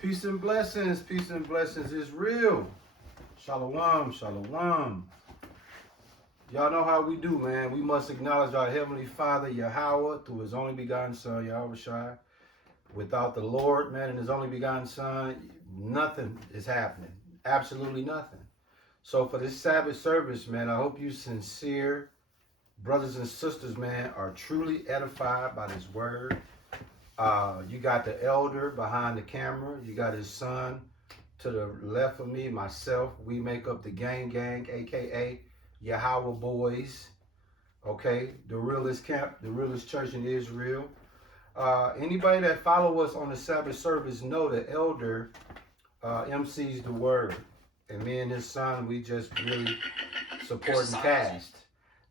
Peace and blessings. Peace and blessings is real. Shalom, shalom. Y'all know how we do, man. We must acknowledge our Heavenly Father, Yahweh, through His only begotten Son, Yahweh Shai. Without the Lord, man, and His only begotten Son, nothing is happening. Absolutely nothing. So for this Sabbath service, man, I hope you sincere brothers and sisters, man, are truly edified by this word. You got the elder behind the camera. You got his son to the left of me, myself. We make up the gang, a.k.a. Yahweh Boys. Okay, the realest camp, the realest church in Israel. Anybody that follow us on the Sabbath service know the elder MCs the word. And me and his son, we just really support and cast.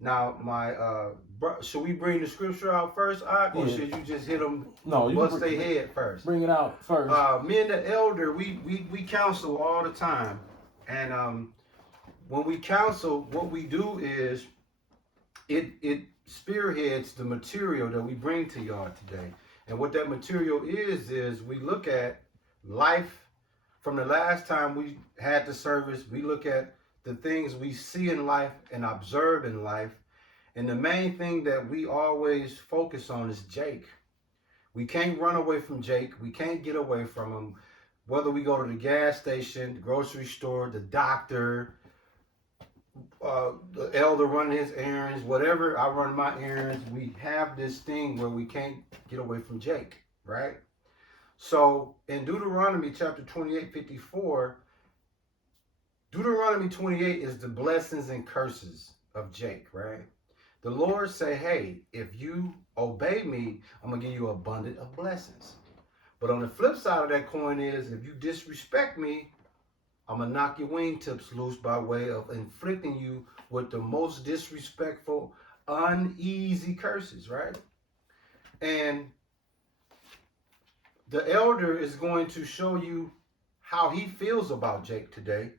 Now, should we bring the scripture out first, or should you just hit them, bust their head first? Bring it out first. Me and the elder, we counsel all the time. And when we counsel, what we do is it spearheads the material that we bring to y'all today. And what that material is we look at life from the last time we had the service. We look at the things we see in life and observe in life. And the main thing that we always focus on is Jake. We can't run away from Jake. We can't get away from him. Whether we go to the gas station, the grocery store, the doctor, the elder running his errands, whatever, I run my errands. We have this thing where we can't get away from Jake, right? So in Deuteronomy chapter 28:54, Deuteronomy 28 is the blessings and curses of Jake, right? The Lord say, hey, if you obey me, I'm going to give you abundant of blessings. But on the flip side of that coin is, if you disrespect me, I'm going to knock your wingtips loose by way of inflicting you with the most disrespectful, uneasy curses, right? And the elder is going to show you how he feels about Jake today.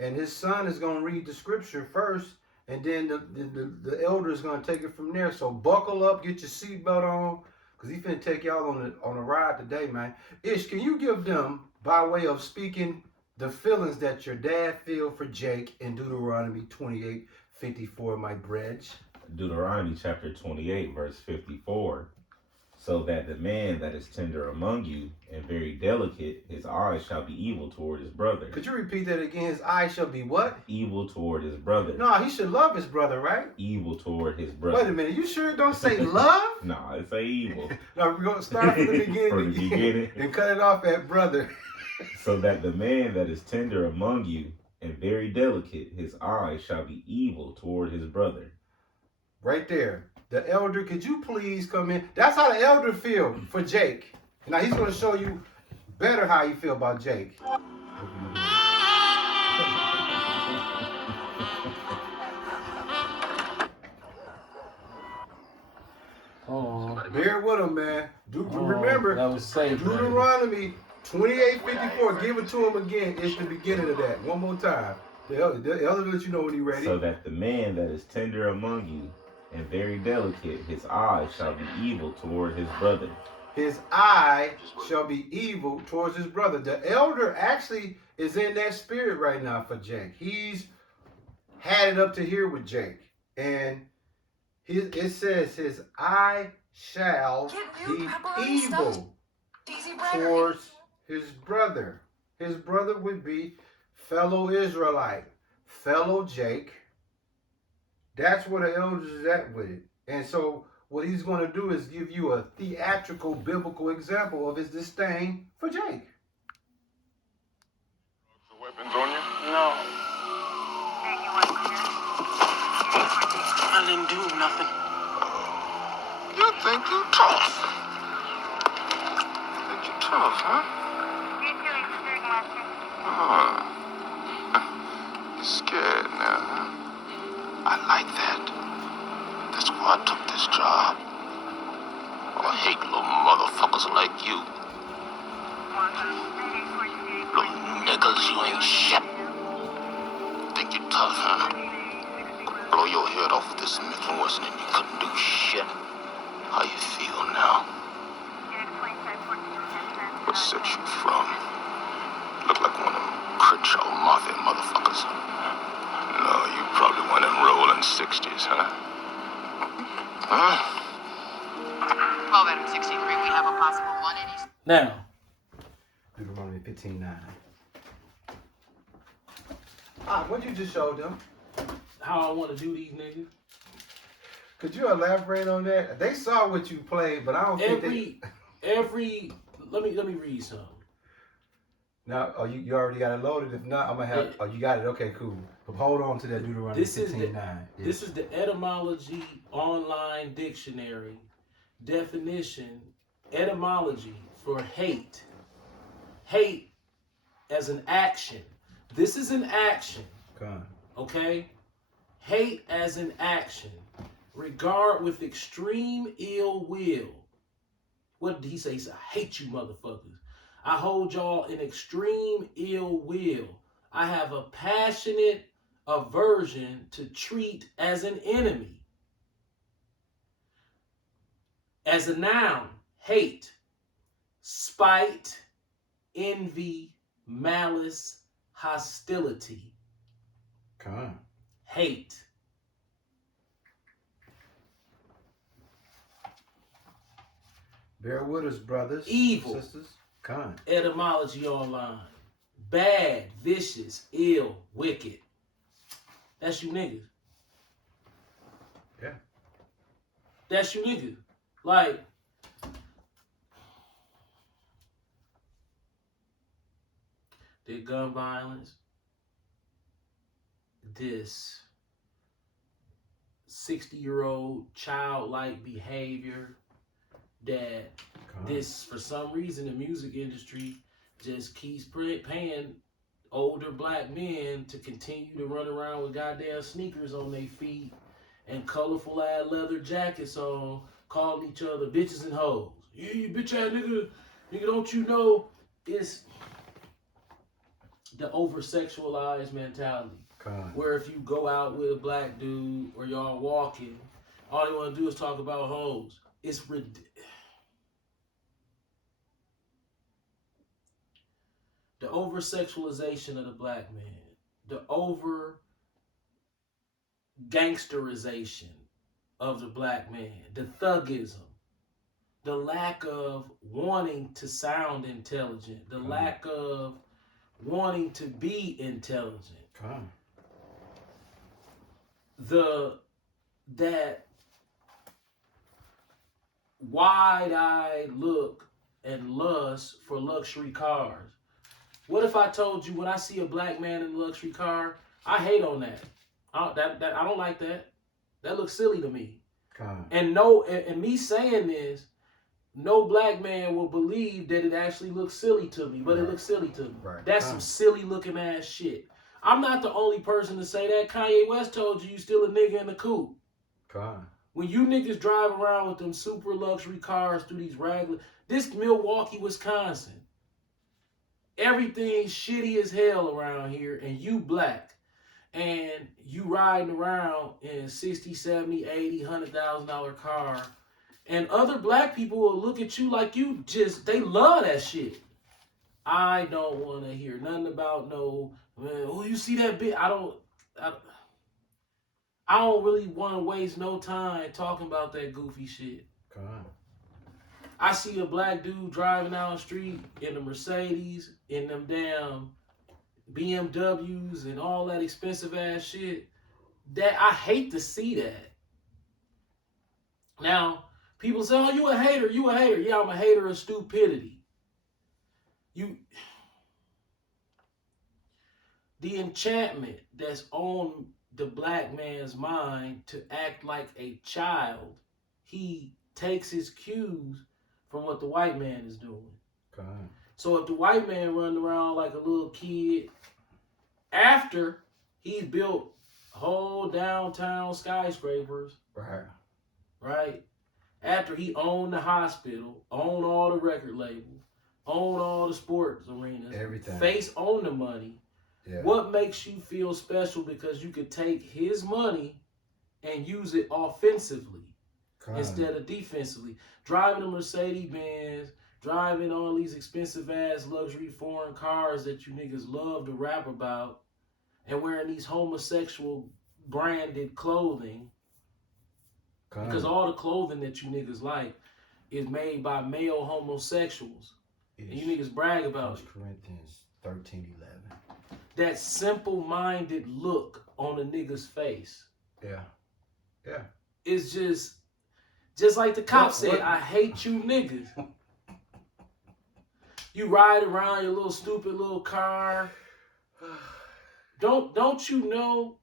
And his son is going to read the scripture first, and then the elder is going to take it from there. So buckle up, get your seatbelt on, because he's finna take y'all on a ride today, man. Ish, can you give them, by way of speaking, the feelings that your dad feel for Jake in Deuteronomy 28:54, my brethren? Deuteronomy chapter 28, verse 54. So that the man that is tender among you and very delicate, his eyes shall be evil toward his brother. Could you repeat that again? His eyes shall be what? Evil toward his brother. No, he should love his brother, right? Evil toward his brother. Wait a minute, you sure it don't say love? No, it say evil. No, we're going to start from the beginning, From the beginning. And cut it off at brother. So that the man that is tender among you and very delicate, his eyes shall be evil toward his brother. Right there. The elder, could you please come in? That's how the elder feel for Jake. Now he's going to show you better how you feel about Jake. Bear with him, man. Remember, that was safe, Deuteronomy 28:54. Give it to him again. It's the beginning of that. One more time. The elder let you know when he's ready. So that the man that is tender among you and very delicate, his eyes shall be evil toward his brother. His eye shall be evil towards his brother. The elder actually is in that spirit right now for Jake. He's had it up to here with Jake. And it says his eye shall be evil towards his brother. His brother would be fellow Israelite, fellow Jake. That's where the elders is at with it. And so what he's going to do is give you a theatrical, biblical example of his disdain for Jake. The weapons on you? No. I didn't do nothing. You think you tough? Think you tough, huh? You're scared now, huh? I like that. That's why I took this job. I hate little motherfuckers like you. Little niggas, you ain't shit. Think you tough, huh? Could blow your head off with this influence and you couldn't do shit. How you feel now? set you from? Look like one of them Crenshaw Mafia motherfuckers. No, you probably one of them rolling 60s, huh? Huh? 12 Adam 63, we have a possible 180. Now, Deuteronomy 15:9. What you just showed them? how I want to do these niggas. Could you elaborate on that? They saw what you played, but I don't think they... Let me read something. Now, you already got it loaded. If not, I'm gonna have. Oh, you got it. Okay, cool. But hold on to that Deuteronomy 15:9. This is the etymology online dictionary definition. Etymology for hate. Hate as an action. This is an action. Come. Okay? Hate as an action. Regard with extreme ill will. What did he say? He said, I hate you motherfuckers. I hold y'all in extreme ill will. I have a passionate aversion to treat as an enemy. As a noun, hate, spite, envy, malice, hostility. Come. Hate. Bear with us, brothers. Evil. Sisters. Come. Etymology online. Bad, vicious, ill, wicked. That's you niggas. Yeah. That's you niggas. Like, the gun violence, this 60-year-old childlike behavior that this, for some reason, the music industry just keeps paying older black men to continue to run around with goddamn sneakers on their feet and colorful ass leather jackets on, calling each other bitches and hoes. Yeah, you bitch ass nigga. Nigga, don't you know it's the over-sexualized mentality. Where if you go out with a black dude or y'all walking, all they want to do is talk about hoes. It's ridiculous. The over-sexualization of the black man, the over-gangsterization of the black man, the thuggism, the lack of wanting to sound intelligent, the lack of wanting to be intelligent, that wide-eyed look and lust for luxury cars. What if I told you when I see a black man in a luxury car, I hate on that. I don't like that. That looks silly to me. And me saying this, no black man will believe that it actually looks silly to me, but it looks silly to me. That's some silly looking ass shit. I'm not the only person to say that. Kanye West told you still a nigga in the coupe. When you niggas drive around with them super luxury cars through these this Milwaukee, Wisconsin. Everything's shitty as hell around here, and you black, and you riding around in 60, 70, 80, $100,000 car, and other black people will look at you like you they love that shit. I don't want to hear nothing about no, man, oh, you see that bit? I don't really want to waste no time talking about that goofy shit. I see a black dude driving down the street in a Mercedes, in them damn BMWs and all that expensive ass shit. That I hate to see that. Now, people say, oh, you a hater, you a hater. Yeah, I'm a hater of stupidity. The enchantment that's on the black man's mind to act like a child, he takes his cues from what the white man is doing. So if the white man runs around like a little kid, after he's built whole downtown skyscrapers, right? After he owned the hospital, owned all the record labels, owned all the sports arenas, everything, face on the money. Yeah. What makes you feel special because you could take his money and use it offensively instead of defensively? Driving a Mercedes-Benz, driving all these expensive ass luxury foreign cars that you niggas love to rap about, and wearing these homosexual branded clothing, because all the clothing that you niggas like is made by male homosexuals, and you niggas brag about it. 1 Corinthians 13:11. That simple-minded look on a nigga's face. Yeah. Yeah. It's just like the cop said, I hate you niggas. You ride around your little stupid little car. Don't you know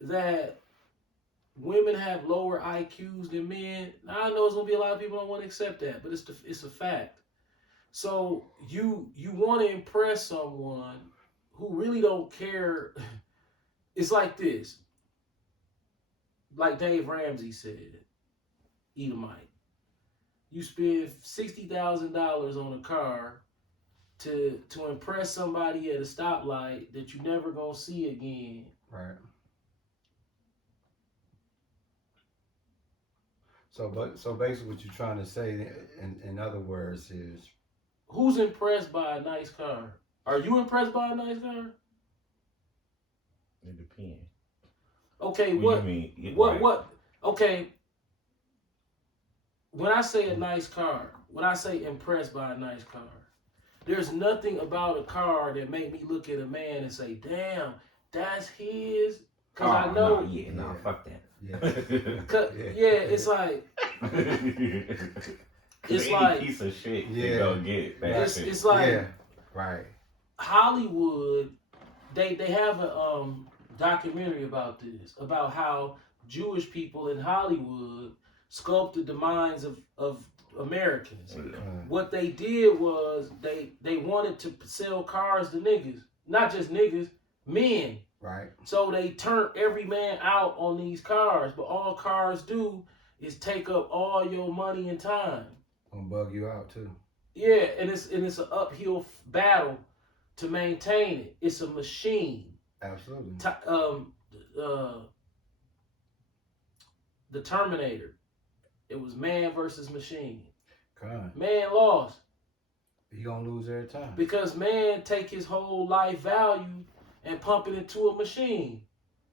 that women have lower IQs than men? Now, I know it's gonna be a lot of people don't want to accept that, but it's a fact. So you want to impress someone who really don't care. It's like this. Like Dave Ramsey said, Edomite. You spend $60,000 on a car to impress somebody at a stoplight that you never gonna see again. Right. So basically what you're trying to say in other words is, who's impressed by a nice car? Are you impressed by a nice car? It depends. Okay, What do you mean? what okay. When I say a nice car, when I say impressed by a nice car, there's nothing about a car that make me look at a man and say, damn, that's his. Cause I know. Fuck that. Yeah, it's like. It's like piece of shit. Yeah. Go get that shit. It's like, yeah, right. Hollywood. They have a documentary about this, about how Jewish people in Hollywood sculpted the minds of Americans. What they did was they wanted to sell cars to niggas, not just niggas, men. Right. So they turned every man out on these cars, but all cars do is take up all your money and time. Gonna bug you out too. Yeah, and it's an uphill battle to maintain it. It's a machine. Absolutely. The Terminator. It was man versus machine. Con. Man lost. You gonna lose every time. Because man take his whole life value and pump it into a machine.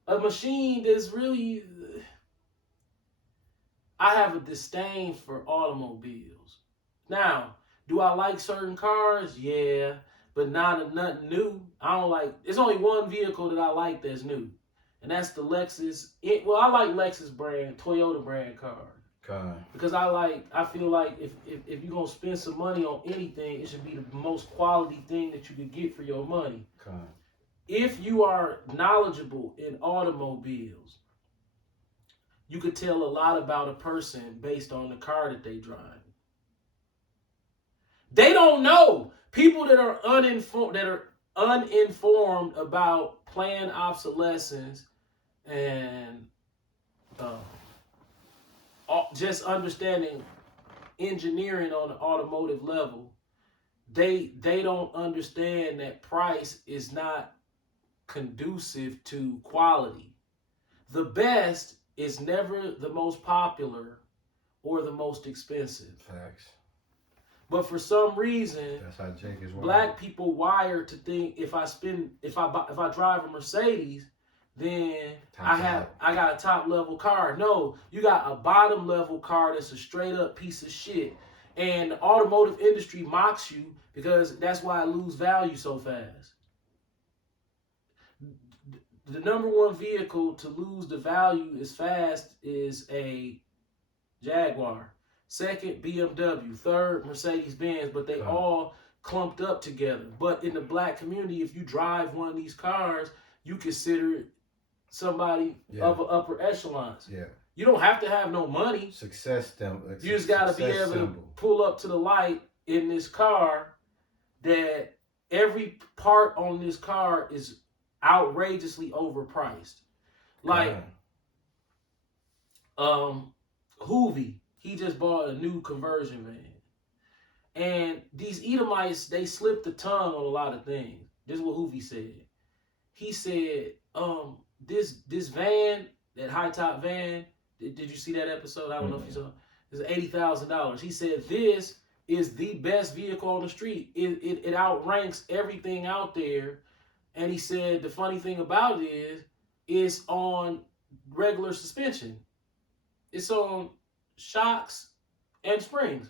A machine that's really... I have a disdain for automobiles. Now, do I like certain cars? Yeah, but nothing new. I don't like... There's only one vehicle that I like that's new. And that's the Lexus. I like Lexus brand, Toyota brand cars. Because I feel like if you're going to spend some money on anything, it should be the most quality thing that you could get for your money. If you are knowledgeable in automobiles, you could tell a lot about a person based on the car that they drive. They don't know. People that are uninformed about planned obsolescence and just understanding engineering on the automotive level, they don't understand that price is not conducive to quality. The best is never the most popular or the most expensive. Facts. But for some reason, that's how Jake is wired. Black people wired to think if I drive a Mercedes, then I got a top level car. No, you got a bottom level car that's a straight up piece of shit. And the automotive industry mocks you because that's why I lose value so fast. The number one vehicle to lose the value as fast is a Jaguar. Second, BMW. Third, Mercedes-Benz. But they all clumped up together. But in the black community, if you drive one of these cars, you consider somebody of an upper echelons. Yeah. You don't have to have no money. Success them. You just got to be able to pull up to the light in this car that every part on this car is outrageously overpriced. Like, Hoovy, he just bought a new conversion van. And these Edomites, they slipped the tongue on a lot of things. This is what Hoovy said. He said, this van, that high top van, did you see that episode? I don't know if you saw. It's $80,000. He said this is the best vehicle on the street. It outranks everything out there. And he said the funny thing about it is it's on regular suspension. It's on shocks and springs.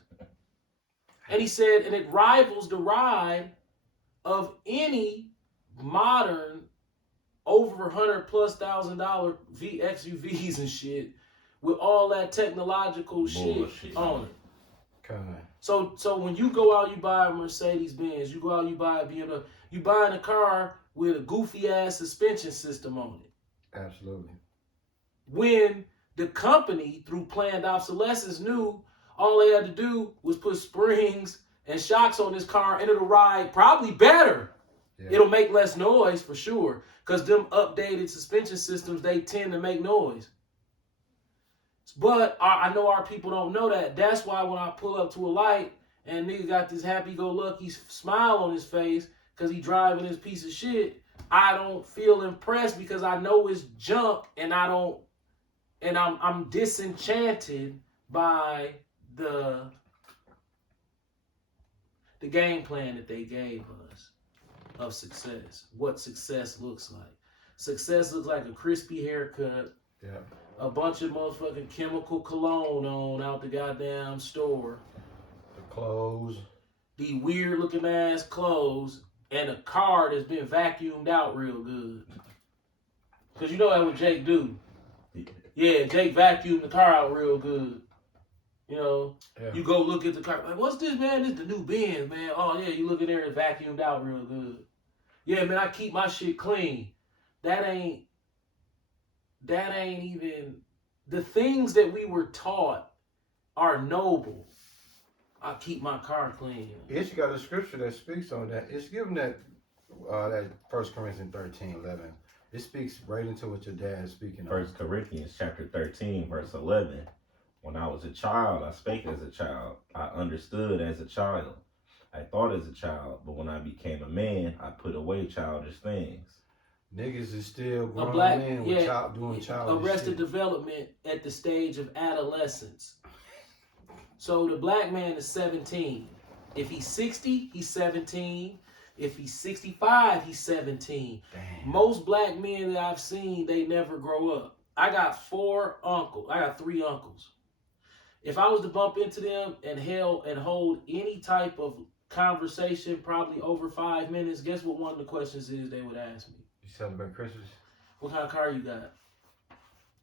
And he said, and it rivals the ride of any modern over $100,000+ XUVs and shit with all that technological shit on it. Okay. So when you go out, you buy a Mercedes Benz, you go out, you buy a BMW, you buying a car with a goofy ass suspension system on it. Absolutely. When the company, through planned obsolescence, knew all they had to do was put springs and shocks on this car and it'll ride probably better. Yeah. It'll make less noise for sure. Because them updated suspension systems, they tend to make noise. But I know our people don't know that. That's why when I pull up to a light and nigga got this happy-go-lucky smile on his face because he driving this piece of shit, I don't feel impressed because I know it's junk and I'm disenchanted by the game plan that they gave us of success. What success looks like. Success looks like a crispy haircut. Yeah. A bunch of motherfucking chemical cologne on out the goddamn store. The clothes. The weird looking ass clothes. And a car that's been vacuumed out real good. Because you know that's what Jake do. Yeah, Jake vacuumed the car out real good. You know, Yeah. you go look at the car. Like, what's this, man? This the new Benz, man. Oh, yeah, you look in there and vacuumed out real good. Yeah, man, I keep my shit clean. That ain't even, the things that we were taught are noble. I keep my car clean. It's got a scripture that speaks on that. It's given that 1 Corinthians 13:11. It speaks right into what your dad is speaking 1 on. Corinthians chapter 13, verse 11. When I was a child, I spake as a child. I understood as a child. I thought as a child. But when I became a man, I put away childish things. Niggas is still A grown black, men with doing childish arrested shit. development at the stage of adolescence. So the black man is 17. If he's 60, he's 17. If he's 65, he's 17. Damn. Most black men that I've seen, they never grow up. I got 3 uncles. If I was to bump into them and hold any type of conversation, probably over 5 minutes, guess what one of the questions is they would ask me? You celebrate Christmas? What kind of car you got?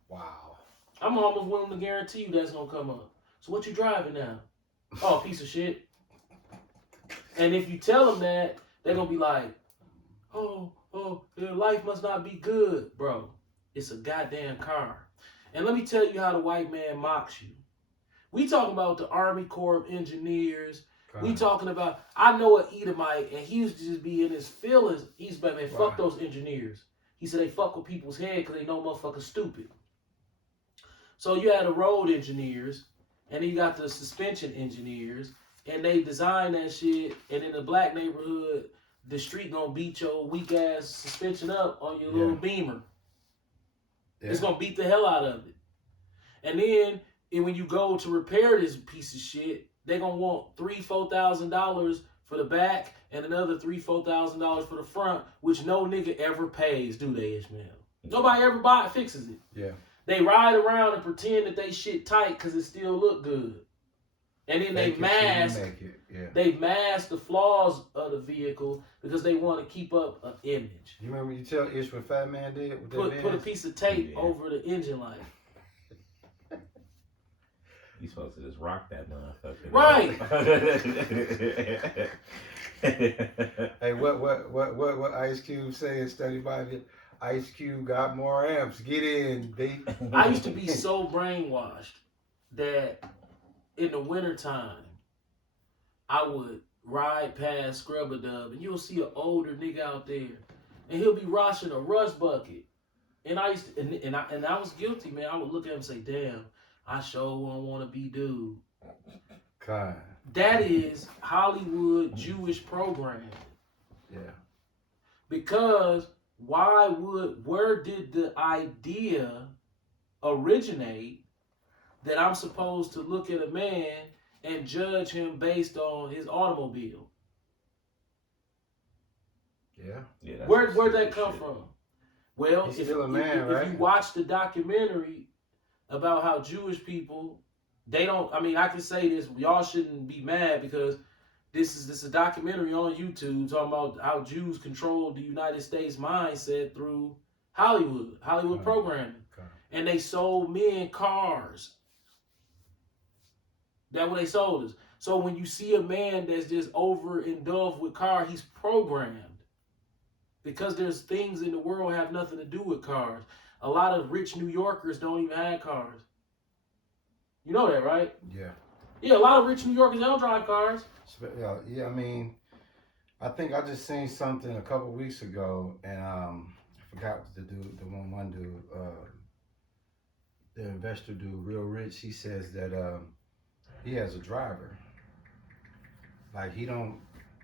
Wow. I'm almost willing to guarantee you that's gonna come up. So what you driving now? Oh, piece of shit. And if you tell them that, they're gonna be like, oh, life must not be good, bro. It's a goddamn car. And let me tell you how the white man mocks you. We talking about the Army Corps of Engineers. We talking about, I know an Edomite, and he used to just be in his feelings. He's like, man, fuck those engineers. He said they fuck with people's head because they know motherfuckers stupid. So you had the road engineers, and you got the suspension engineers, and they designed that shit, and in the black neighborhood, the street gonna beat your weak ass suspension up on your little Beamer. Yeah. It's gonna beat the hell out of it. And then, when you go to repair this piece of shit, they're gonna want $3,000-$4,000 for the back and another $3,000-$4,000 for the front, which no nigga ever pays, do they, Ishmael? Nobody ever fixes it. Yeah. They ride around and pretend that they shit tight because it still look good. And then they mask the flaws of the vehicle because they want to keep up an image. You remember you tell Ish what Fat Man did with that Put a piece of tape over the engine light. You supposed to just rock that motherfucker. Right. Hey, what Ice Cube saying? Study by it. Ice Cube got more amps. Get in, B. I used to be so brainwashed that in the wintertime, I would ride past Scrubber Dub and you'll see an older nigga out there and he'll be washing a rust bucket. And I used to, and I was guilty, man. I would look at him and say, damn, I sure don't want to be dude. God. That is Hollywood Jewish programming. Yeah. Because where did the idea originate that I'm supposed to look at a man and judge him based on his automobile. Yeah. Yeah, that's Where'd some that stupid come shit. from? Well, He's if still a man, right? you watch the documentary about how Jewish people, they don't, I mean, I can say this, y'all shouldn't be mad because this is a documentary on YouTube talking about how Jews controlled the United States mindset through Hollywood Okay. programming. Okay. And they sold men cars. That's what they sold us. So when you see a man that's just overindulged with car, he's programmed. Because there's things in the world have nothing to do with cars. A lot of rich New Yorkers don't even have cars. You know that, right? Yeah. Yeah, a lot of rich New Yorkers don't drive cars. Yeah, I mean, I think I just seen something a couple weeks ago, and I forgot the dude, the one dude, the investor dude, real rich. He says that he has a driver. Like he don't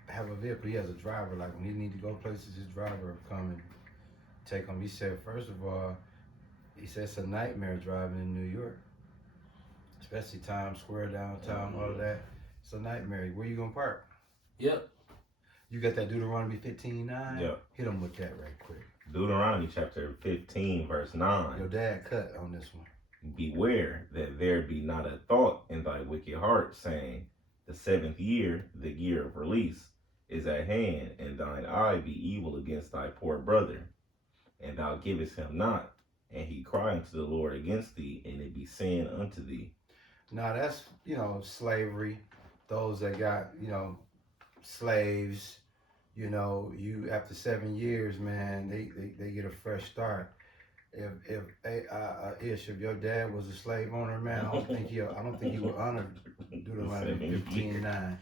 have a vehicle, he has a driver. Like when he need to go places, his driver will come and take him. He said, first of all, he said it's a nightmare driving in New York, especially Times Square downtown, all of that. It's a nightmare. Where you gonna park? Yep. You got that Deuteronomy 15:9? Yep. Hit him with that right quick. Deuteronomy chapter 15, verse 9. Your dad cut on this one. Beware that there be not a thought in thy wicked heart, saying, the 7th year, the year of release, is at hand, and thine eye be evil against thy poor brother, and thou givest him not, and he cry unto the Lord against thee, and it be sin unto thee. Now that's, slavery. Those that got, slaves, you after 7 years, man, they get a fresh start. If your dad was a slave owner, man, I don't think he would honor Deuteronomy 15:9.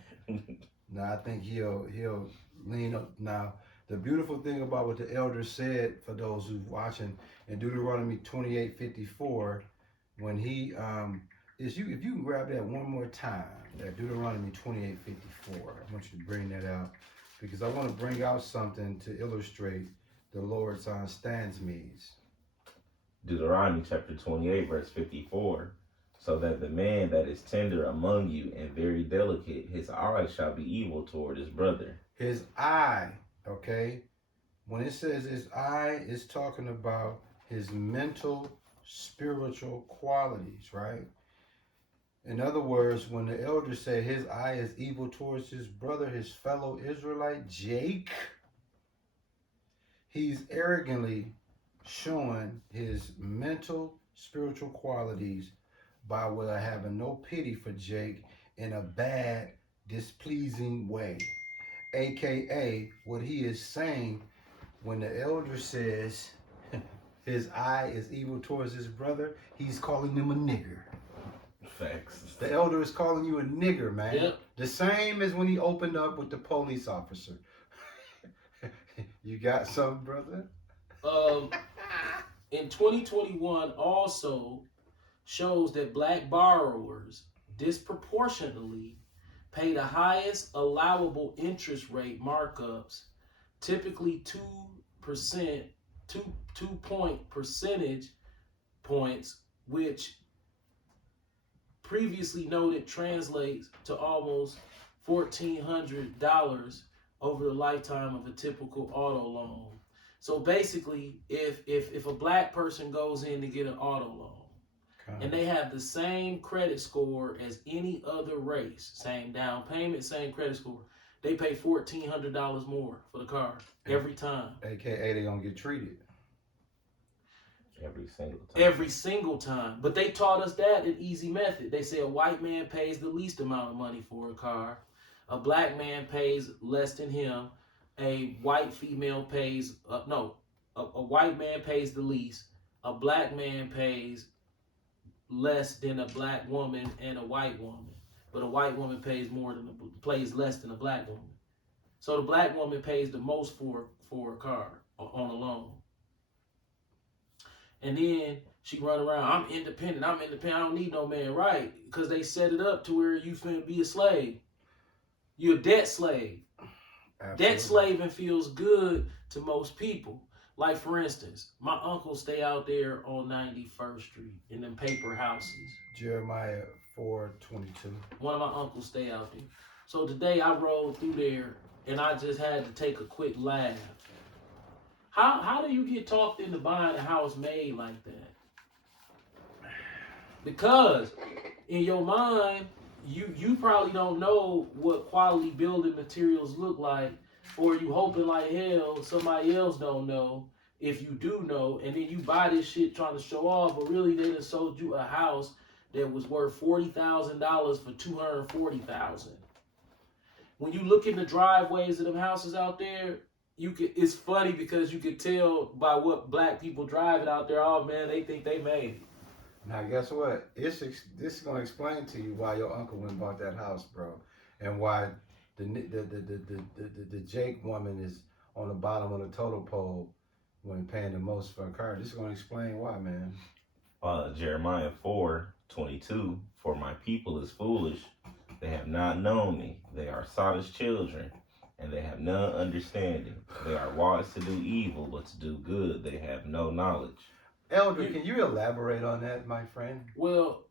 No, I think he'll lean up. Now, the beautiful thing about what the elders said, for those who's watching, in Deuteronomy 28:54, when he if you can grab that one more time, that Deuteronomy 28:54, I want you to bring that out because I want to bring out something to illustrate the Lord's stance means. Deuteronomy chapter 28, verse 54. So that the man that is tender among you and very delicate, his eye shall be evil toward his brother. His eye, okay? When it says his eye, it's talking about his mental, spiritual qualities, right? In other words, when the elders say his eye is evil towards his brother, his fellow Israelite, Jake, he's arrogantly showing his mental, spiritual qualities by way of having no pity for Jake in a bad, displeasing way. AKA, what he is saying when the elder says his eye is evil towards his brother, he's calling him a nigger. Facts. The elder is calling you a nigger, man. Yep. The same as when he opened up with the police officer. You got something, brother? In 2021 also shows that black borrowers disproportionately pay the highest allowable interest rate markups, typically 2%, 2 point percentage points, which previously noted translates to almost $1,400 over the lifetime of a typical auto loan. So basically, if a black person goes in to get an auto loan and they have the same credit score as any other race, same down payment, same credit score, they pay $1,400 more for the car every time. AKA they're gonna get treated. Every single time. Every single time. But they taught us that an easy method. They say a white man pays the least amount of money for a car. A black man pays less than him. A white female pays, a white man pays the least. A black man pays less than a black woman and a white woman. But a white woman pays less than a black woman. So the black woman pays the most for a car on a loan. And then she run around, I'm independent, I don't need no man, right? Because they set it up to where you finna be a slave. You're a debt slave. Absolutely. Debt slaving feels good to most people. Like, for instance, my uncle stay out there on 91st Street in them paper houses. Jeremiah 422. One of my uncles stay out there. So today I rode through there and I just had to take a quick laugh. How do you get talked into buying a house made like that? Because in your mind, you probably don't know what quality building materials look like, or you hoping like hell somebody else don't know if you do know, and then you buy this shit trying to show off, but really they done sold you a house that was worth $40,000 for $240,000. When you look in the driveways of them houses out there, it's funny because you could tell by what black people driving out there. Oh man, they think they made it. Now guess what? This is gonna explain to you why your uncle went and bought that house, bro, and why the Jake woman is on the bottom of the total pole when paying the most for a car. This is gonna explain why, man. Jeremiah 4:22. For my people is foolish; they have not known me. They are sottish children, and they have none understanding. They are wise to do evil, but to do good they have no knowledge. Elder, can you elaborate on that, my friend? Well,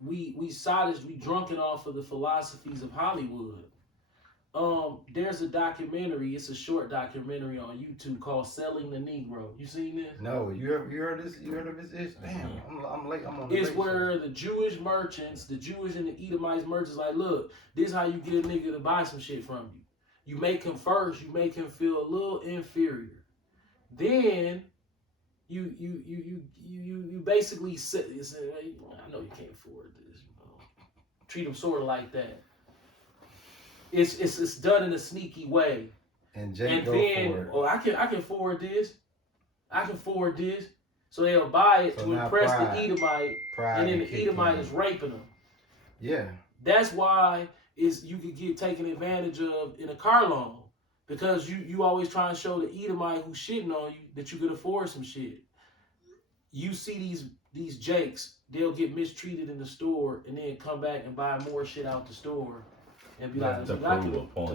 we sottish, we drunken off of the philosophies of Hollywood. There's a documentary. It's a short documentary on YouTube called "Selling the Negro." You seen this? No, you heard this? You heard of this? Damn, I'm late. I'm on. It's where the Jewish merchants, the Jewish and the Edomites merchants, like, look, this is how you get a nigga to buy some shit from you. You make him first. You make him feel a little inferior. Then you basically say, I know you can't afford this. You know, treat him sort of like that. It's done in a sneaky way. And Jake and then, I can afford this. I can afford this. So they'll buy it to impress the Edomite, and then the Edomite is raping them. Yeah. That's why you could get taken advantage of in a car loan, because you always try and show the Edomite who's shitting on you that you could afford some shit. You see these Jakes, they'll get mistreated in the store and then come back and buy more shit out the store. And be like, to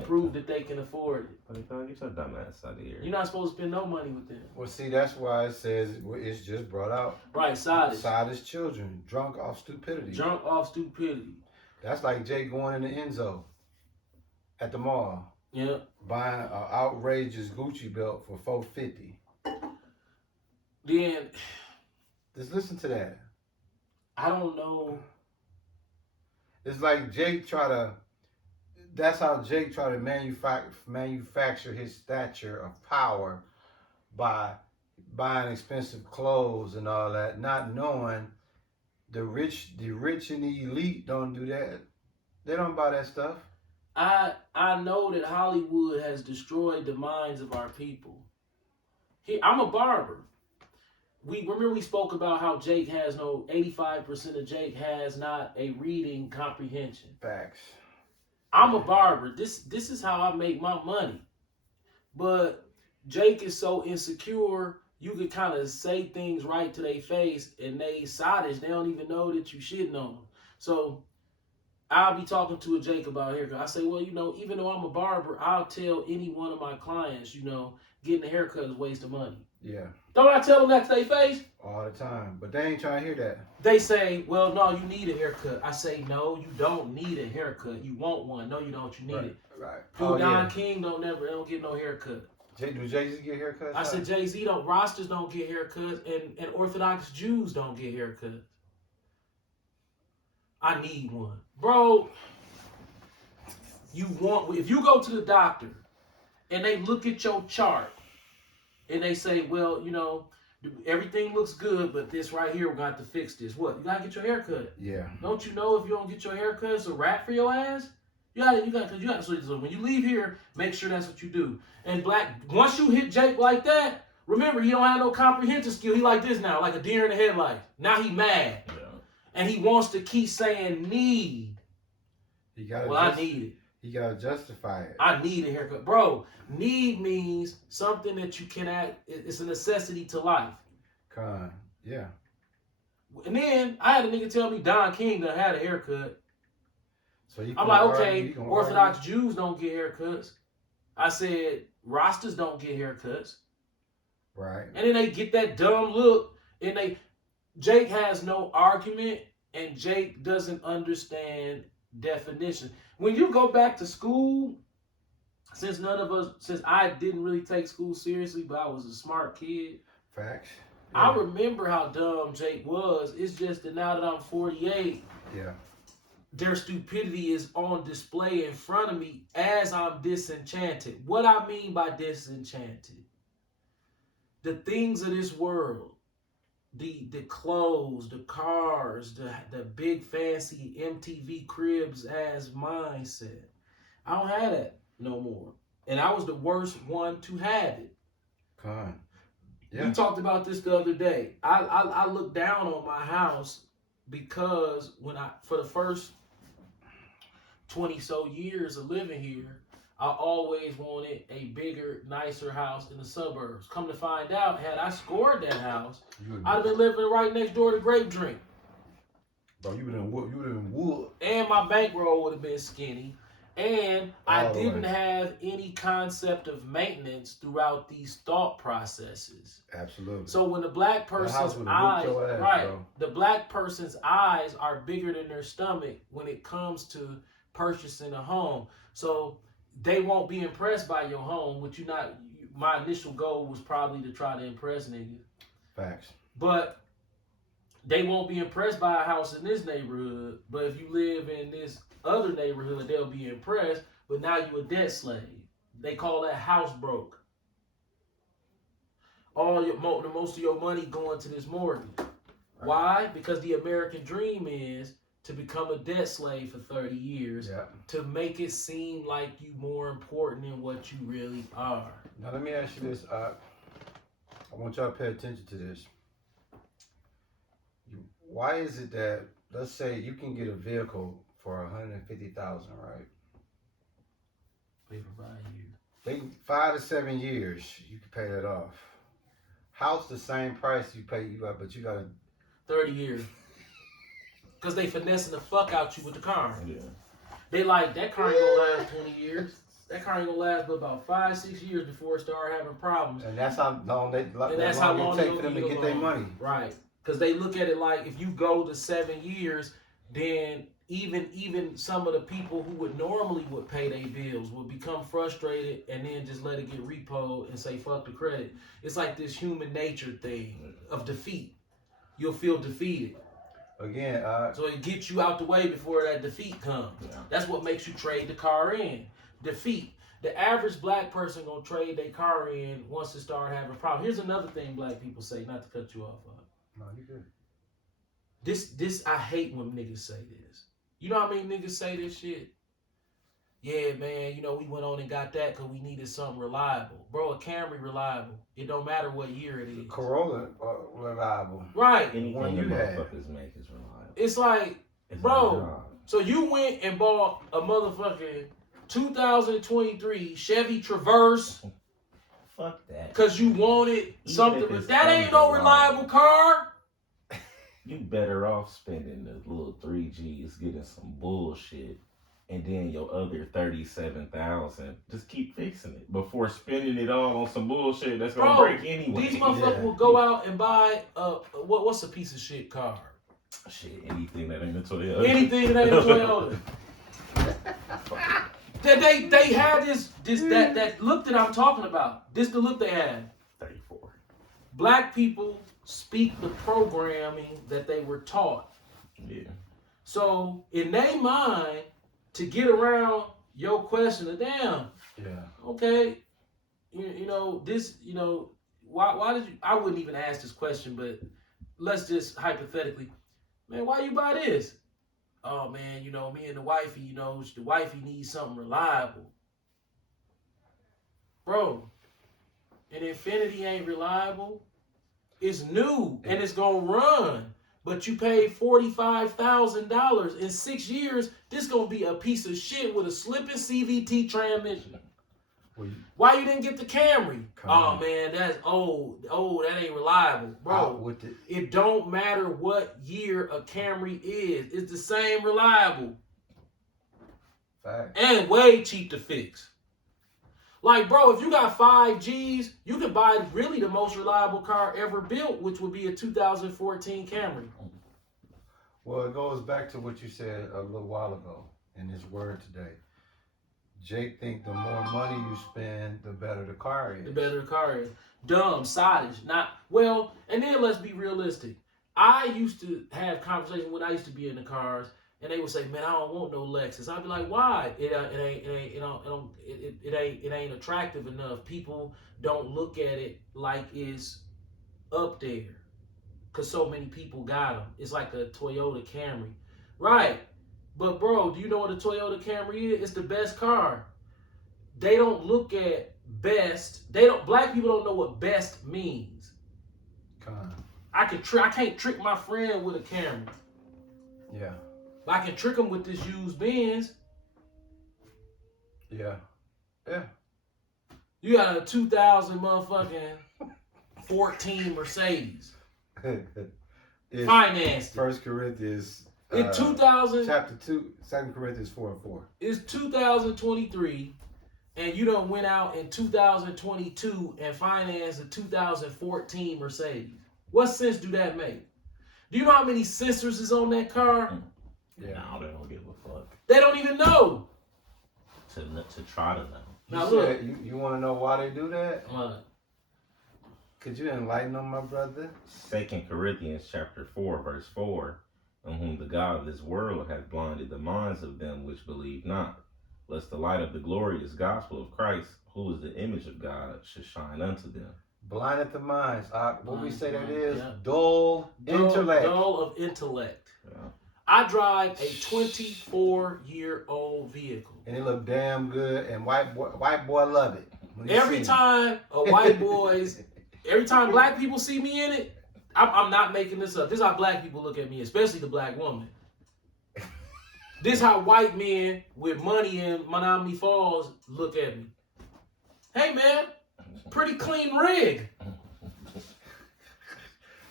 prove that they can afford it. Get your dumb ass out of here. You're not supposed to spend no money with them. Well, see, that's why it says it's just brought out. Right, sottish. Sottish children, drunk off stupidity. Drunk off stupidity. That's like Jake going in the Enzo at the mall. Yeah. Buying an outrageous Gucci belt for $450. Then, just listen to that. I don't know. It's like that's how Jake tried to manufacture his stature of power by buying expensive clothes and all that, not knowing the rich and the elite don't do that. They don't buy that stuff. I know that Hollywood has destroyed the minds of our people. I'm a barber. We spoke about how 85% of Jake has not a reading comprehension. Facts. I'm a barber. This is how I make my money. But Jake is so insecure, you could kind of say things right to their face, and they sottish. They don't even know that you shitting on them. So I'll be talking to a Jake about haircut. I say, well, even though I'm a barber, I'll tell any one of my clients, getting a haircut is a waste of money. Yeah. Don't I tell them that to their face? All the time. But they ain't trying to hear that. They say, well, no, you need a haircut. I say, no, you don't need a haircut. You want one. No, you don't. You need it. Right. Don King don't get no haircut. Do Jay-Z get haircuts? I said, Jay-Z rosters don't get haircuts, and Orthodox Jews don't get haircuts. I need one. Bro, if you go to the doctor and they look at your chart and they say, well, everything looks good, but this right here, we're going to have to fix this. What? You got to get your hair cut. Yeah. Don't you know if you don't get your hair cut, it's a rat for your ass? You got to. So when you leave here, make sure that's what you do. And once you hit Jake like that, remember, he don't have no comprehensive skill. He like this now, like a deer in the headlights. Now he mad. Yeah. And he wants to keep saying need. I need it. You got to justify it. I need a haircut. Bro, need means something that you can it's a necessity to life. Yeah. And then I had a nigga tell me Don King done had a haircut. So I'm like, okay, Orthodox Jews don't get haircuts. I said, rosters don't get haircuts. Right. And then they get that dumb look, and Jake has no argument and Jake doesn't understand definition. When you go back to school, since I didn't really take school seriously, but I was a smart kid. Facts. I remember how dumb Jake was. It's just that now that I'm 48, Yeah. their stupidity is on display in front of me as I'm disenchanted. What I mean by disenchanted, the things of this world, the clothes, the cars, the big fancy MTV Cribs ass mindset. I don't have that no more. And I was the worst one to have it. Con. Yeah. We talked about this the other day. I look down on my house because for the first 20 so years of living here, I always wanted a bigger, nicer house in the suburbs. Come to find out, had I scored that house, I'd have been living right next door to Grape Drink. Bro, you would in wood. And my bankroll would have been skinny. And I All the didn't way. have any concept of maintenance throughout these thought processes. Absolutely. So when the black house person's would've eyes, whooped your ass, right, bro. the black person's eyes are bigger than their stomach when it comes to purchasing a home. So they won't be impressed by your home, which my initial goal was probably to try to impress niggas. Facts. But they won't be impressed by a house in this neighborhood. But if you live in this other neighborhood, they'll be impressed. But now you a debt slave. They call that house broke. Most of your money going to this mortgage. Why? Because the American dream is to become a debt slave for 30 years to make it seem like you more important than what you really are. Now let me ask you this. I want y'all to pay attention to this. Why is it that, let's say you can get a vehicle for $150,000, right? Wait for 5 years. They 5 to 7 years you can pay that off. House the same price you pay, but you gotta 30 years. Because they finessing the fuck out you with the car. Yeah. They like, that car ain't gonna last 20 years. That car ain't gonna last but about 5-6 years before it start having problems. And that's how long it take for them to get their money. Right. Because they look at it like if you go to 7 years, then even some of the people who would pay their bills would become frustrated and then just let it get repoed and say fuck the credit. It's like this human nature thing of defeat. You'll feel defeated. Again, So it gets you out the way before that defeat comes. Yeah. That's what makes you trade the car in. Defeat. The average black person gonna trade their car in once it start having problems. Here's another thing black people say, not to cut you off. no, you good. This I hate when niggas say this. You know how many niggas say this shit? Yeah, man, we went on and got that because we needed something reliable. Bro, a Camry reliable. It don't matter what year it is. Corolla reliable. Right. Anything One the you had. motherfuckers make is reliable. It's like, It's bro, my job. so you went and bought a motherfucking 2023 Chevy Traverse Fuck that. because you wanted something, if but it's that ain't no reliable car. You better off spending the little 3Gs getting some bullshit, and then your other 37,000 just keep fixing it before spending it all on some bullshit that's gonna Bro, break anyway. these motherfuckers will go out and buy what's a piece of shit car? Shit, anything that ain't a Toyota. Anything that ain't a Toyota. They have that look that I'm talking about. This the look they have. 34. Black people speak the programming that they were taught. Yeah. So in their mind, to get around your question, damn, Yeah. okay, why did you? I wouldn't even ask this question, but let's just hypothetically, man, why you buy this? Oh man, me and the wifey, the wifey needs something reliable, bro. An Infinity ain't reliable. It's new and it's gonna run. But you paid $45,000 in 6 years. This gonna be a piece of shit with a slipping CVT transmission. Why you didn't get the Camry? Oh man, that's old. Oh, that ain't reliable, bro. It don't matter what year a Camry is. It's the same reliable. Fact. And way cheap to fix. Like, bro, if you got 5 G's, you can buy really the most reliable car ever built, which would be a 2014 Camry. Well, it goes back to what you said a little while ago in this word today. Jake think the more money you spend, the better the car is. The better the car is. Dumb, sottish, not well. And then let's be realistic. I used to have conversations when I used to be in the cars, and they would say, "Man, I don't want no Lexus." I'd be like, "Why? It ain't attractive enough. People don't look at it like it's up there, cause so many people got them. It's like a Toyota Camry, right?" But bro, do you know what a Toyota Camry is? It's the best car. They don't look at best. Black people don't know what best means. I can't trick my friend with a Camry. Yeah. But I can trick him with this used Benz. Yeah. Yeah. You got a 2000 motherfucking 14 Mercedes. Financed. 1 Corinthians In 2000, chapter 2, 2 Corinthians 4:4. it's 2023, and you done went out in 2022 and financed a 2014 Mercedes. What sense do that make? Do you know how many sensors is on that car? Yeah. No, they don't give a fuck. They don't even know. To try to know. Now You look. said you want to know why they do that? What? Could you enlighten them, my brother? 2 Corinthians chapter 4, verse 4, on whom the God of this world hath blinded the minds of them which believe not, lest the light of the glorious gospel of Christ, who is the image of God, should shine unto them. Blinded the minds. What we say that Blind, is yeah. dull intellect. Dull of intellect. Yeah. I drive a 24-year-old vehicle. And it look damn good, and white boy love it. when he Every see it. time every time black people see me in it, I'm not making this up. This is how black people look at me, especially the black woman. This is how white men with money in Menominee Falls look at me. Hey man, pretty clean rig.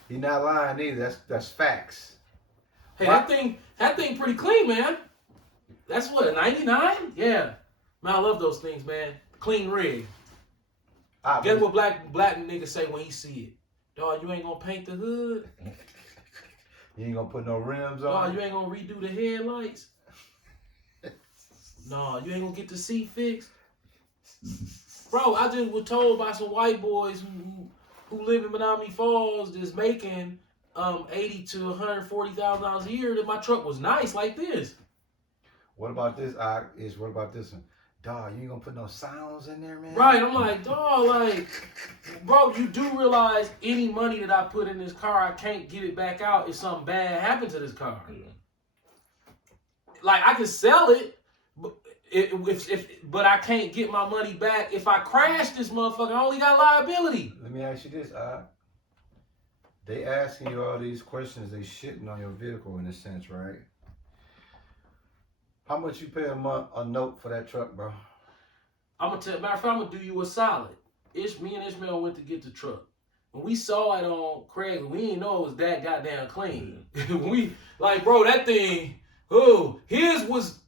He not lying either. That's facts. Hey, that thing pretty clean, man. That's what, a 99? Yeah. Man, I love those things, man. Clean rig. Guess what black niggas say when he see it? Dawg, you ain't gonna paint the hood? You ain't gonna put no rims Dawg, on. you ain't gonna redo the headlights? No, you ain't gonna get the seat fixed? Bro, I just was told by some white boys who live in Menominee Falls that's making $80,000 to $140,000 a year that my truck was nice like this. What about this? What about this one? Dawg, you ain't gonna put no sounds in there, man? Right, I'm like, dawg, like, bro, you do realize any money that I put in this car, I can't get it back out if something bad happened to this car. Yeah. Like, I can sell it, but I can't get my money back. If I crash this motherfucker, I only got liability. Let me ask you this, they asking you all these questions, they shitting on your vehicle in a sense, right? How much you pay a month a note for that truck, bro? I'm gonna tell. Matter of fact, I'm gonna do you a solid. Me and Ishmael went to get the truck. When we saw it on Craig, we didn't know it was that goddamn clean. We like, bro, that thing. Oh, his was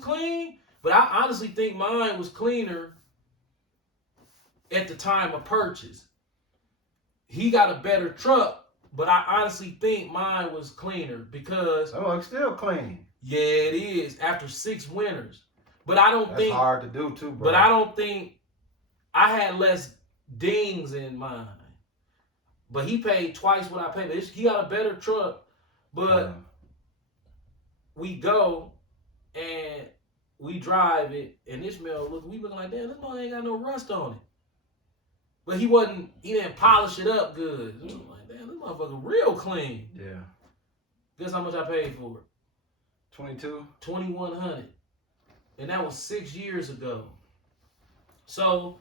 clean, but I honestly think mine was cleaner at the time of purchase. He got a better truck, but I honestly think mine was cleaner because It's still clean. yeah, it is after 6 winters. But I don't That's think hard to do too, bro. But I don't think I had less dings in mine. But he paid twice what I paid. He got a better truck, but we go and we drive it, and Ishmael we looking like, damn, this mother ain't got no rust on it. But he didn't polish it up good. So I'm like, damn, this motherfucker real clean. Yeah. Guess how much I paid for it? 22? $2,100. And that was 6 years ago. So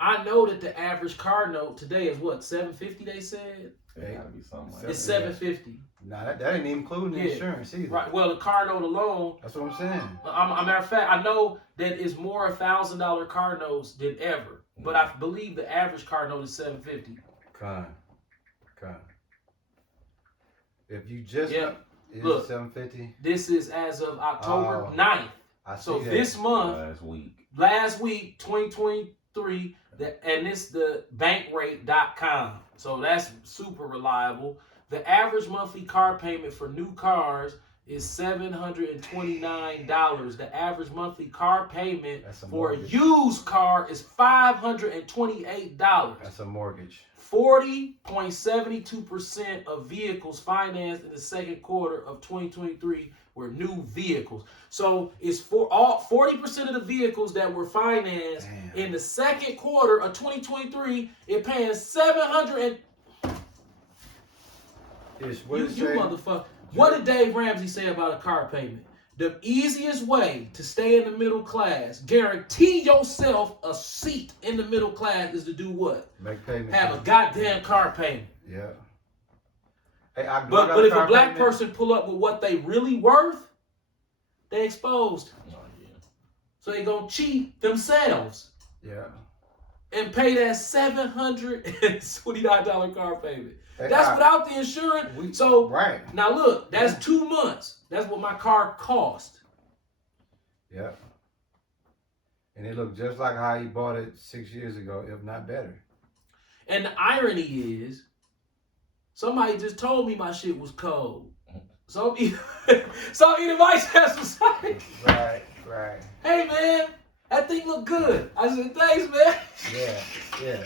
I know that the average car note today is what, $750 they said? It gotta be something like It's that. $750. Nah, that ain't even including the Yeah. insurance either. Right. Well, the car note alone, That's what I'm saying. a matter of fact, I know that it's more $1,000 car notes than ever. But I believe the average car note is $750. Con. If you just it's Look. $750. This is as of October Oh. 9th. I see So that. this month, Last week. last week, 2023, and it's the bankrate.com. So that's super reliable. The average monthly car payment for new cars is $729. The average monthly car payment That's a for a mortgage. used car is $528. That's a mortgage. 40.72% of vehicles financed in the second quarter of 2023 were new vehicles. So it's for all 40% of the vehicles that were financed in the second quarter of 2023, it paying 700. What You it say? motherfucker. What did Dave Ramsey say about a car payment? The easiest way to stay in the middle class, guarantee yourself a seat in the middle class, is to do what? Make payments. Have a goddamn car payment. Yeah. Hey, But if a black person pull up with what they really worth, they exposed. Oh, yeah. So they gonna cheat themselves Yeah. and pay that $729 car payment. Hey, That's without the insurance. So right. now look, that's 2 months. That's what my car cost. Yeah. And it looked just like how he bought it 6 years ago, if not better. And the irony is, somebody just told me my shit was cold. So either might have some sight. Right. Hey man, that thing look good. I said, thanks, man. Yeah.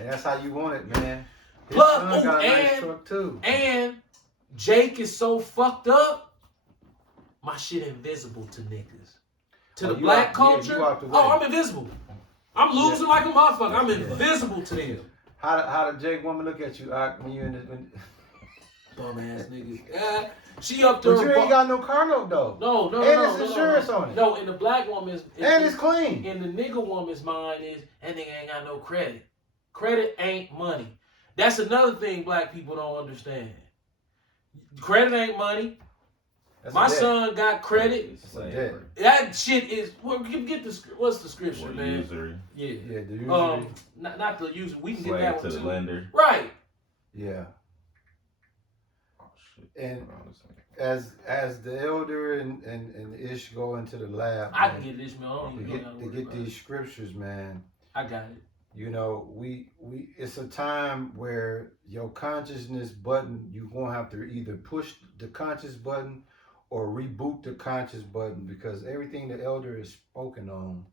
And that's how you want it, man. His Plus, son got a nice truck too. And Jake is so fucked up, my shit invisible to niggas. To the black culture. you out the way. I'm invisible. I'm losing like a motherfucker. I'm invisible to them. How did Jake woman look at you when you in this? Bum ass nigga. Yeah, she up there. But you ain't got no car note though. No. And it's insurance on it. No, in the black woman's. And it's clean. In the nigga woman's mind is, that nigga ain't got no credit. Credit ain't money. That's another thing black people don't understand. Credit ain't money. That's My a debt. son got credit. It's That's a slavery. debt. That shit is. Well, get the. What's the scripture, Or man? usury. Yeah. Yeah, the usury. Not the user. We can get Slave that to one the too. lender. Right. Yeah. Oh, shit. And Honestly. as the elder and Ish go into the lab, I man, can get this, man. I don't to even know how to get worry about these scriptures, man. it. I got it. You know, we it's a time where your consciousness button, you gonna have to either push the conscious button or reboot the conscious button, because everything the elder is spoken on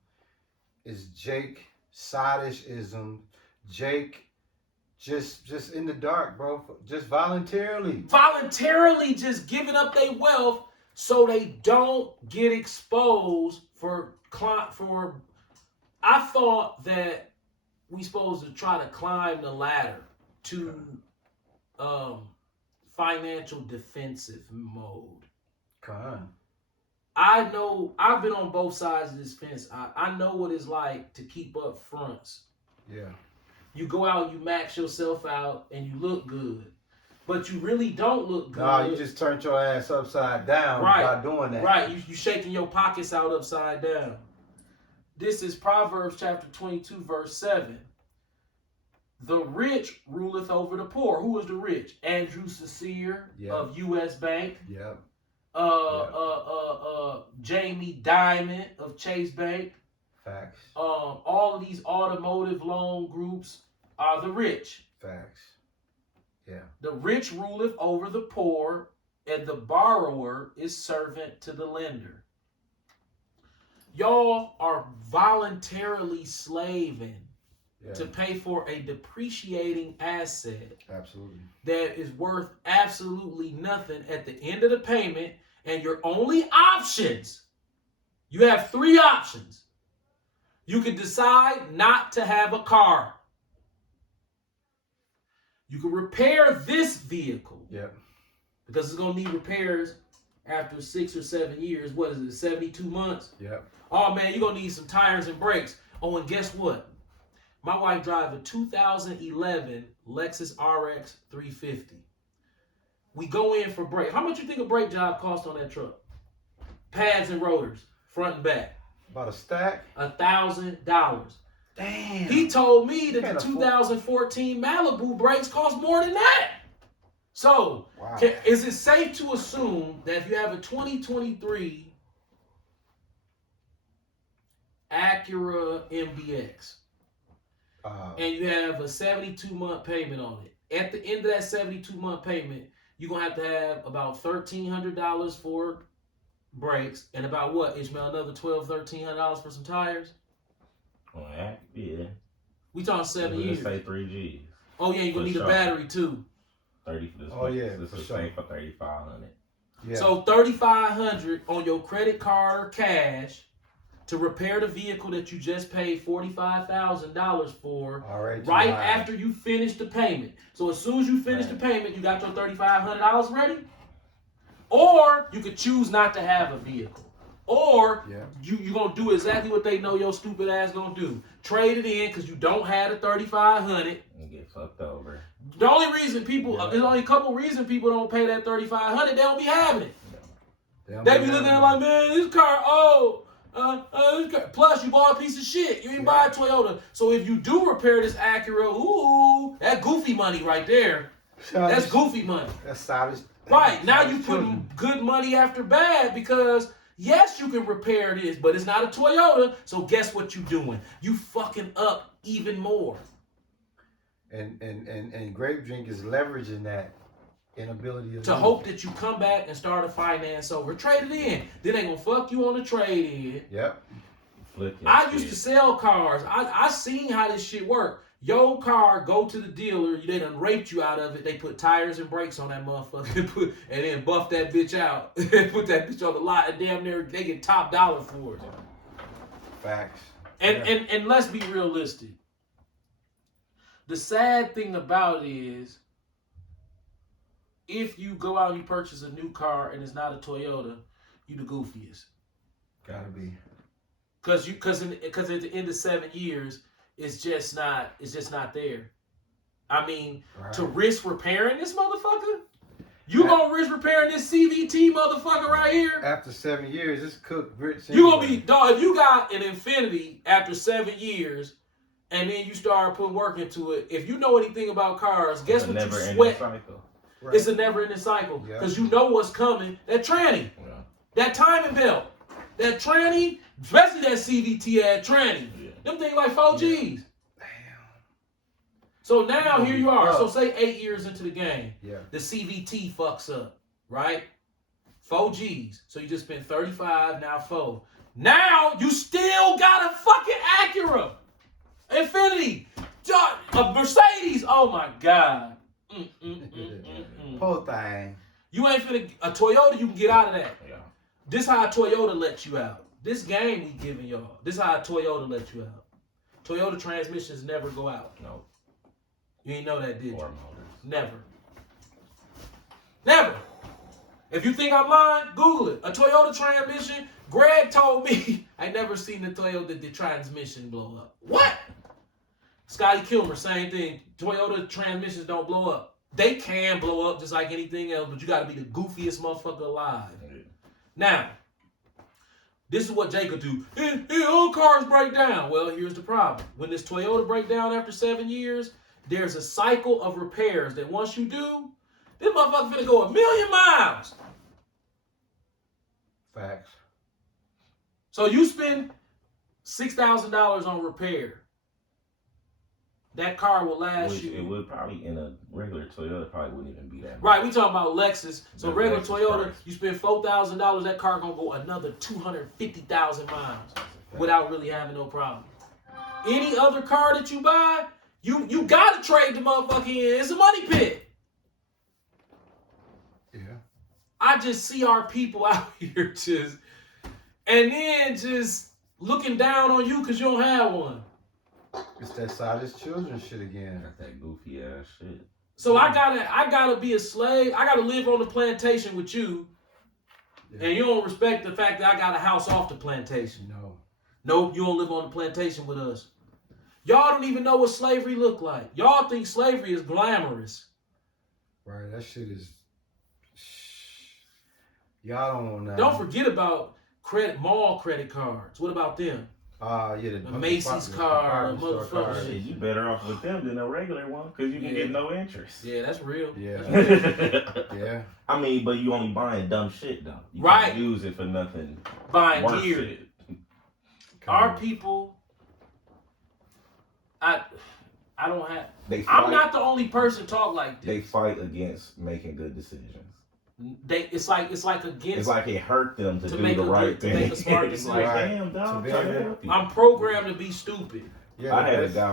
is Jake Sadishism. Jake just in the dark, bro. Just voluntarily. Voluntarily just giving up their wealth so they don't get exposed for. I thought that we supposed to try to climb the ladder to financial defensive mode. Con. I know I've been on both sides of this fence. I know what it's like to keep up fronts. Yeah. You go out, you max yourself out, and you look good. But you really don't look good. No, you just turned your ass upside down by doing that. Right, you shaking your pockets out upside down. This is Proverbs chapter 22, verse 7. The rich ruleth over the poor. Who is the rich? Andrew Cecere of U.S. Bank. Yep. Jamie Dimon of Chase Bank. Facts. All of these automotive loan groups are the rich. Facts. Yeah. The rich ruleth over the poor, and the borrower is servant to the lender. Y'all are voluntarily slaving to pay for a depreciating asset Absolutely. that is worth absolutely nothing at the end of the payment, and your only options, you have 3 options. You could decide not to have a car. You can repair this vehicle. Yep. Because it's going to need repairs after 6 or 7 years. What is it, 72 months? Yep. Oh, man, you're going to need some tires and brakes. Oh, and guess what? My wife drives a 2011 Lexus RX 350. We go in for brake. How much you think a brake job cost on that truck? Pads and rotors, front and back. About a stack? $1,000. Damn. He told me that Can't the afford- 2014 Malibu brakes cost more than that. So, Wow. is it safe to assume that if you have a 2023 Acura MDX and you have a 72-month payment on it, at the end of that 72-month payment, you're going to have about $1,300 for brakes and about what, Ishmael? Another $1,300 for some tires? Well, yeah. We talking 7 Let's years. say 3 Gs. Oh, yeah, you're going to need For a sure. battery, too. 30 for this. Oh, yeah, This for is sure. say for 3,500. Yeah. So $3,500 on your credit card or cash to repair the vehicle that you just paid $45,000 for. All right. Right July. after you finish the payment. So as soon as you finish the payment, you got your $3,500 ready. Or you could choose not to have a vehicle. Or you're going to do exactly what they know your stupid ass going to do. Trade it in because you don't have the $3,500. And get fucked over. The only reason people, there's only a couple reasons people don't pay that $3,500. They don't be having it. They be looking at it like, man, this car, this car. Plus, you bought a piece of shit. You ain't buy a Toyota. So if you do repair this Acura, ooh, that goofy money right there. That's goofy money. That's solid. Right. Now you putting good money after bad because, yes, you can repair this, but it's not a Toyota. So guess what you doing? You fucking up even more. And Grape Drink is leveraging that inability to hope that you come back and start a finance over. Trade it in. Then they gonna fuck you on the trade in. Yep. I used to sell cars. I seen how this shit work. Your car go to the dealer. They done raped you out of it. They put tires and brakes on that motherfucker and then buff that bitch out. Put that bitch on the lot and damn near they get top dollar for it. Facts. And let's be realistic. The sad thing about it is, if you go out and you purchase a new car and it's not a Toyota, you the goofiest. Gotta be. Cause at the end of 7 years, it's just not there. I mean, to risk repairing this motherfucker, you gonna risk repairing this CVT motherfucker right here? After 7 years, it's cooked grits. You gonna be dog if you got an Infinity after 7 years, and then you start putting work into it. If you know anything about cars, guess what you sweat? Cycle. Right. It's a never-ending cycle because you know what's coming. That tranny, that timing belt, that tranny, especially that CVT ad tranny. Them things like 4Gs. Damn. So now here you are. So say 8 years into the game, Yeah. the CVT fucks up, right? 4Gs. So you just spent 35, now 4. Now you still got a fucking Acura, Infinity, a Mercedes. Oh my God. Poor thing. You ain't finna a Toyota. You can get out of that. Yeah. This how a Toyota lets you out. This game we giving y'all. This how a Toyota lets you out. Toyota transmissions never go out. No. You ain't know that, did you? Or motors. Never. Never. If you think I'm lying, Google it. A Toyota transmission. Greg told me I never seen a Toyota the transmission blow up. What? Scotty Kilmer, same thing. Toyota transmissions don't blow up. They can blow up just like anything else, but you got to be the goofiest motherfucker alive. Yeah. Now, this is what Jay could do. All cars break down. Well, here's the problem. When this Toyota break down after 7 years, there's a cycle of repairs that once you do, this motherfucker finna go 1,000,000 miles. Facts. So you spend $6,000 on repair. That car will last Which you. it would probably, in a regular Toyota, probably wouldn't even be that much. Right, we talking about Lexus. So The regular Lexus Toyota, price. you spend $4,000, that car gonna go another 250,000 miles without really having no problem. Any other car that you buy, you gotta trade the motherfucker in. It's a money pit. Yeah. I just see our people out here and then just looking down on you because you don't have one. It's that Silas children shit again. Got that goofy ass shit. So I gotta be a slave. I gotta live on the plantation with you, and you don't respect the fact that I got a house off the plantation. No. Nope, you don't live on the plantation with us. Y'all don't even know what slavery look like. Y'all think slavery is glamorous. Right, that shit is. Y'all don't know that. Don't forget about mall credit cards. What about them? Yeah, A Macy's card, motherfucker. Shit, you better off with them than a regular one because you can get no interest. Yeah, that's real. Yeah. That's real. Yeah. I mean, but you only buying dumb shit though. You Right. can't use it for nothing. Buying worth gear. it. Our people, I I don't have. They fight, I'm not the only person talk like they this. fight against making good decisions. It's like against. It's like it hurt them to do make the a right good- to thing. make a smart It's decision. like, Right. damn, dog, To I'm be trying to able- help you. I'm programmed to be stupid. Yeah, I had a that's- guy